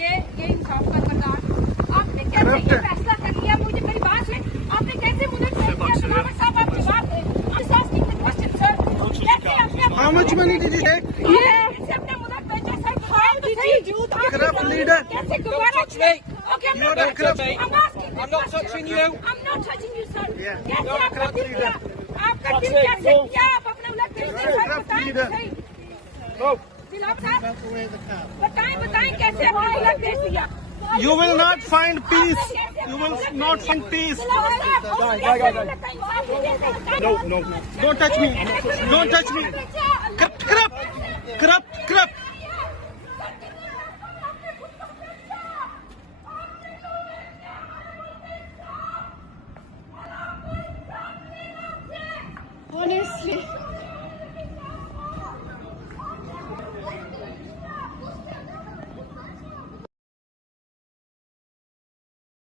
ये इंसाफ का बर्दाश्त आपने कैसे ये फैसला कर लिया? मुझे मेरी बात है, आपने कैसे मुझे साहब आप जवाब दें। क्वेश्चन सर, कैसे आपने How much money did you take? कैसे अपने मुल्क बेचा सर? Corrupt leader. कैसे दोबारा Okay, I'm You're not a corrupt. I'm asking you. I'm not touching you. I'm not touching you, sir. Yeah. कैसे You're a आपका corrupt दिल leader. किया? आपका दिल That's it. कैसे Go. किया? आप अपने मुल्क बेचते You're a सर, corrupt बताएं leader. सही। Go. जिलाब साहब, बताएं कैसे अपने मुल्क बेच दिया? You will not find peace. You will not find peace. No, no. Don't touch me. Don't touch me. Corrupt, corrupt, corrupt, corrupt.